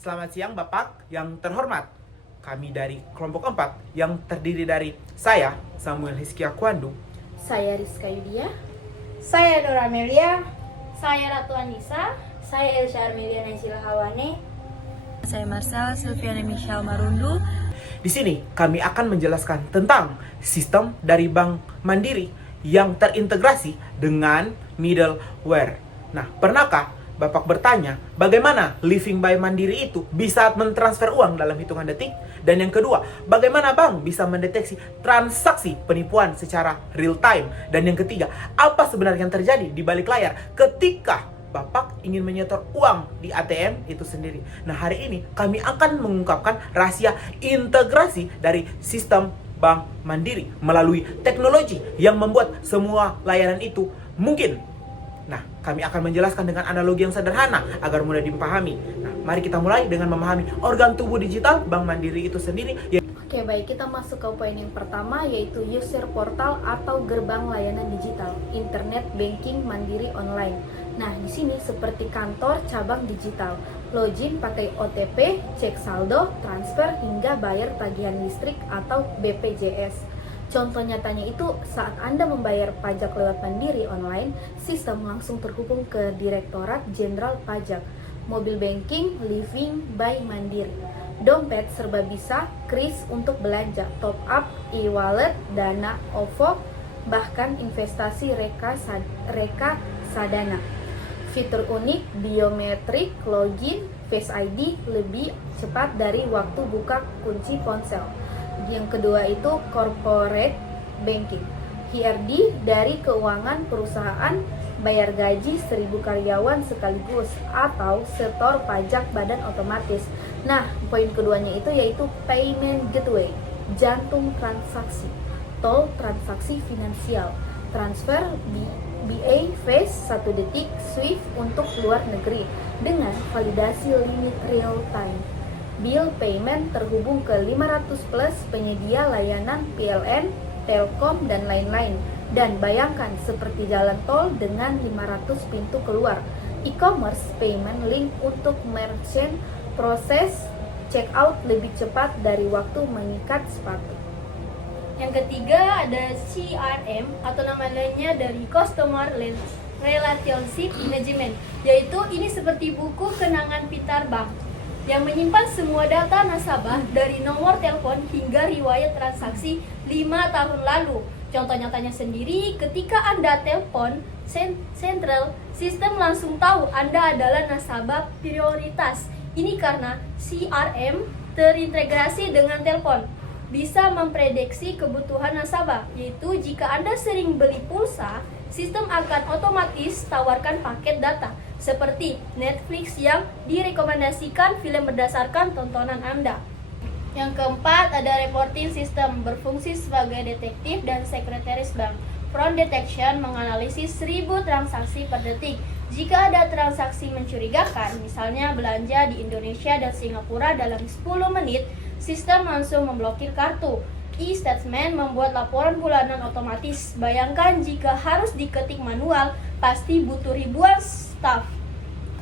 Selamat siang Bapak yang terhormat. Kami dari kelompok 4 yang terdiri dari saya, Samuel Hizkia Kwandu, Saya Rizka Yudia. Saya Nur Amelia. Saya Ratu Anissa. Saya Elsa Armelia Naisila Hawane. Saya Marcel Silviana Michelle Marundu. Di sini kami akan menjelaskan tentang sistem dari Bank Mandiri yang terintegrasi dengan middleware. Nah, pernahkah Bapak bertanya, bagaimana Living by Mandiri itu bisa mentransfer uang dalam hitungan detik? Dan yang kedua, bagaimana bank bisa mendeteksi transaksi penipuan secara real time? Dan yang ketiga, apa sebenarnya yang terjadi di balik layar ketika Bapak ingin menyetor uang di ATM itu sendiri? Nah, hari ini kami akan mengungkapkan rahasia integrasi dari sistem Bank Mandiri melalui teknologi yang membuat semua layanan itu mungkin. Nah, kami akan menjelaskan dengan analogi yang sederhana agar mudah dipahami. Nah, mari kita mulai dengan memahami organ tubuh digital Bank Mandiri itu sendiri. Oke, baik, kita masuk ke poin yang pertama, yaitu user portal atau gerbang layanan digital, internet banking mandiri online. Nah, di sini seperti kantor cabang digital, login pakai OTP, cek saldo, transfer, hingga bayar tagihan listrik atau BPJS. Contoh nyatanya itu saat Anda membayar pajak lewat Mandiri online, sistem langsung terhubung ke Direktorat Jenderal Pajak, mobil banking Living by Mandiri, dompet serba bisa, kris untuk belanja, top up, e-wallet, dana OVO, bahkan investasi reksadana. Fitur unik, biometrik, login, Face ID lebih cepat dari waktu buka kunci ponsel. Yang kedua itu corporate banking, HRD dari keuangan perusahaan, bayar gaji 1000 karyawan sekaligus atau setor pajak badan otomatis. Nah, poin keduanya itu yaitu payment gateway, jantung transaksi, tol transaksi finansial, transfer BA Face 1 detik, Swift untuk luar negeri dengan validasi limit real time. Bill payment terhubung ke 500 plus penyedia layanan PLN, Telkom, dan lain-lain. Dan bayangkan seperti jalan tol dengan 500 pintu keluar. E-commerce payment link untuk merchant, proses check out lebih cepat dari waktu mengikat sepatu. Yang ketiga ada CRM atau nama lainnya dari Customer Relationship Management, yaitu ini seperti buku kenangan pintar bank yang menyimpan semua data nasabah dari nomor telepon hingga riwayat transaksi 5 tahun lalu. Contoh nyatanya sendiri, ketika Anda telepon sentral, sistem langsung tahu Anda adalah nasabah prioritas. Ini karena CRM terintegrasi dengan telepon, bisa memprediksi kebutuhan nasabah, yaitu jika Anda sering beli pulsa, sistem akan otomatis tawarkan paket data seperti Netflix yang direkomendasikan film berdasarkan tontonan Anda. Yang keempat ada reporting system, berfungsi sebagai detektif dan sekretaris bank. Fraud detection menganalisis 1000 transaksi per detik. Jika ada transaksi mencurigakan, misalnya belanja di Indonesia dan Singapura dalam 10 menit, sistem langsung memblokir kartu. E-statement membuat laporan bulanan otomatis. Bayangkan jika harus diketik manual, pasti butuh ribuan staf.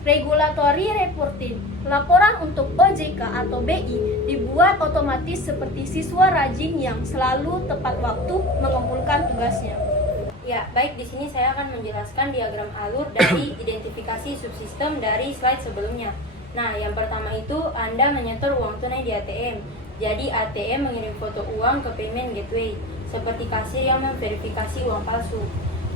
Regulatory reporting, laporan untuk OJK atau BI dibuat otomatis seperti siswa rajin yang selalu tepat waktu mengumpulkan tugasnya. Ya, baik, di sini saya akan menjelaskan diagram alur dari identifikasi subsistem dari slide sebelumnya. Nah, yang pertama itu Anda menyetor uang tunai di ATM. Jadi ATM mengirim foto uang ke payment gateway, seperti kasir yang memverifikasi uang palsu.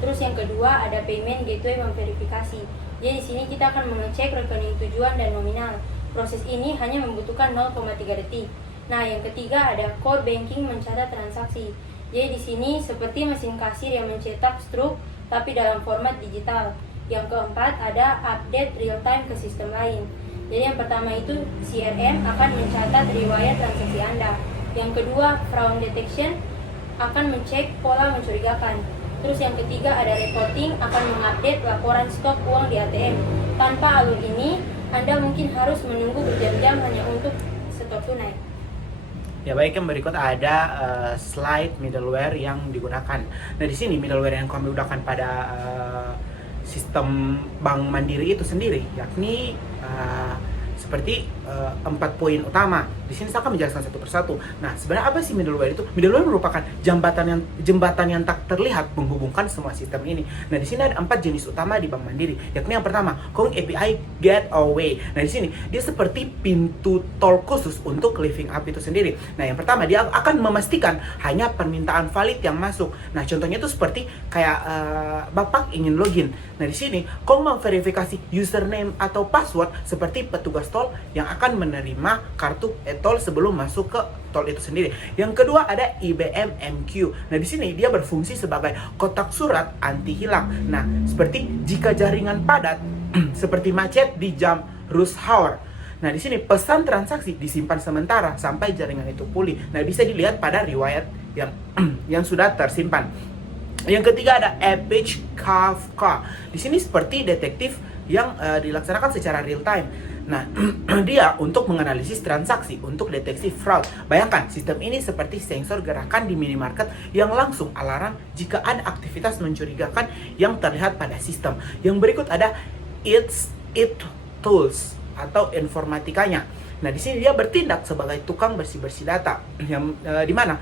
Terus yang kedua ada payment gateway memverifikasi. Jadi di sini kita akan mengecek rekening tujuan dan nominal. Proses ini hanya membutuhkan 0,3 detik. Nah, yang ketiga ada core banking mencatat transaksi. Jadi di sini seperti mesin kasir yang mencetak struk tapi dalam format digital. Yang keempat ada update real time ke sistem lain. Jadi yang pertama itu CRM akan mencatat riwayat transaksi Anda. Yang kedua fraud detection akan mencek pola mencurigakan. Terus yang ketiga ada reporting akan mengupdate laporan stok uang di ATM. Tanpa alur ini, Anda mungkin harus menunggu berjam-jam hanya untuk setor tunai. Ya baik, yang berikut ada slide middleware yang digunakan. Nah, di sini middleware yang kami gunakan pada sistem Bank Mandiri itu sendiri, yakni seperti 4 poin utama. Di sini saya akan menjelaskan satu persatu. Nah, sebenarnya apa sih middleware itu? Middleware merupakan jembatan yang tak terlihat menghubungkan semua sistem ini. Nah, di sini ada 4 jenis utama di Bank Mandiri. Yakni yang pertama, Kong API Gateway. Nah, di sini dia seperti pintu tol khusus untuk Living Up itu sendiri. Nah, yang pertama dia akan memastikan hanya permintaan valid yang masuk. Nah, contohnya itu seperti kayak Bapak ingin login. Nah, di sini Kong memverifikasi username atau password seperti petugas tol yang akan menerima kartu e-tol sebelum masuk ke tol itu sendiri. Yang kedua ada IBM MQ. Nah, di sini dia berfungsi sebagai kotak surat anti hilang. Nah, seperti jika jaringan padat seperti macet di jam rush hour. Nah, di sini pesan transaksi disimpan sementara sampai jaringan itu pulih. Nah, bisa dilihat pada riwayat yang sudah tersimpan. Yang ketiga ada Apache Kafka. Di sini seperti detektif yang dilaksanakan secara real time. Nah, dia untuk menganalisis transaksi untuk deteksi fraud. Bayangkan, sistem ini seperti sensor gerakan di minimarket yang langsung alarm jika ada aktivitas mencurigakan yang terlihat pada sistem. Yang berikut ada It Tools atau informatikanya. Nah, di sini dia bertindak sebagai tukang bersih-bersih data yang di mana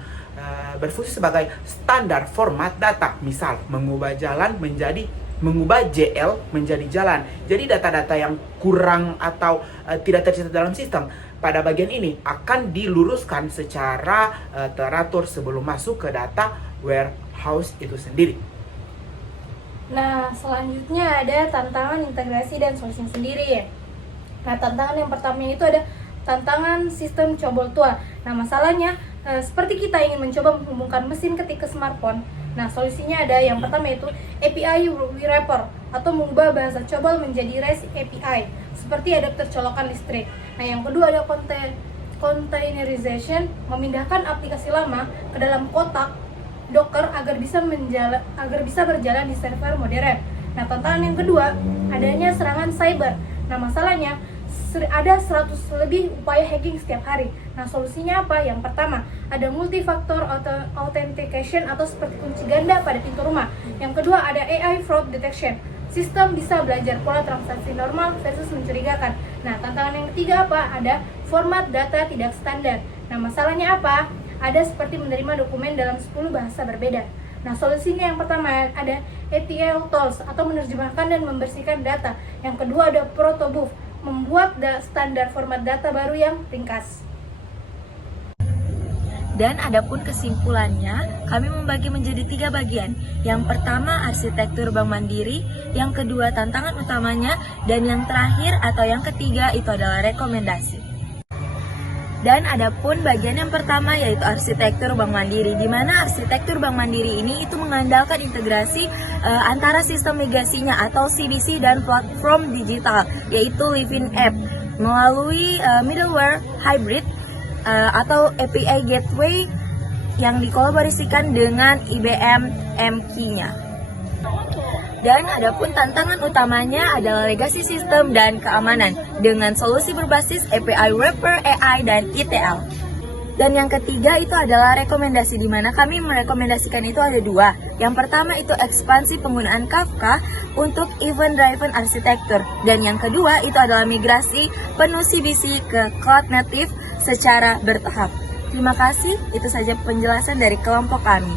berfungsi sebagai standar format data. Misal, mengubah JL menjadi jalan. Jadi data-data yang kurang atau tidak tercatat dalam sistem pada bagian ini akan diluruskan secara teratur sebelum masuk ke data warehouse itu sendiri. Nah, selanjutnya ada tantangan integrasi dan solusi sendiri ya. Nah, tantangan yang pertama itu ada tantangan sistem cobol tua. Nah, masalahnya seperti kita ingin mencoba menghubungkan mesin ketik ke smartphone. Nah, solusinya ada yang pertama itu API Wrapper atau mengubah bahasa COBOL menjadi REST API seperti adapter colokan listrik. Nah, yang kedua ada containerization, memindahkan aplikasi lama ke dalam kotak Docker agar bisa berjalan di server modern. Nah, tantangan yang kedua adanya serangan cyber. Nah, masalahnya ada 100 lebih upaya hacking setiap hari. Nah, solusinya apa? Yang pertama, ada multifaktor authentication atau seperti kunci ganda pada pintu rumah. Yang kedua, ada AI fraud detection. Sistem bisa belajar pola transaksi normal versus mencurigakan. Nah, tantangan yang ketiga apa? Ada format data tidak standar. Nah, masalahnya apa? Ada seperti menerima dokumen dalam 10 bahasa berbeda. Nah, solusinya yang pertama ada ETL tools atau menerjemahkan dan membersihkan data. Yang kedua ada protobuf, membuat standar format data baru yang ringkas. Dan adapun kesimpulannya, kami membagi menjadi 3 bagian. Yang pertama arsitektur Bank Mandiri, yang kedua tantangan utamanya, dan yang terakhir atau yang ketiga itu adalah rekomendasi. Dan adapun bagian yang pertama yaitu arsitektur Bank Mandiri, di mana arsitektur Bank Mandiri ini itu mengandalkan integrasi antara sistem legasinya atau CBC dan platform digital yaitu Living App melalui middleware hybrid atau API Gateway yang dikolaborasikan dengan IBM MQ-nya. Dan adapun tantangan utamanya adalah legasi sistem dan keamanan dengan solusi berbasis API Wrapper, AI, dan ETL. Dan yang ketiga itu adalah rekomendasi, di mana kami merekomendasikan itu ada 2. Yang pertama itu ekspansi penggunaan Kafka untuk event-driven architecture. Dan yang kedua itu adalah migrasi penuh CBC ke cloud native secara bertahap. Terima kasih, itu saja penjelasan dari kelompok kami.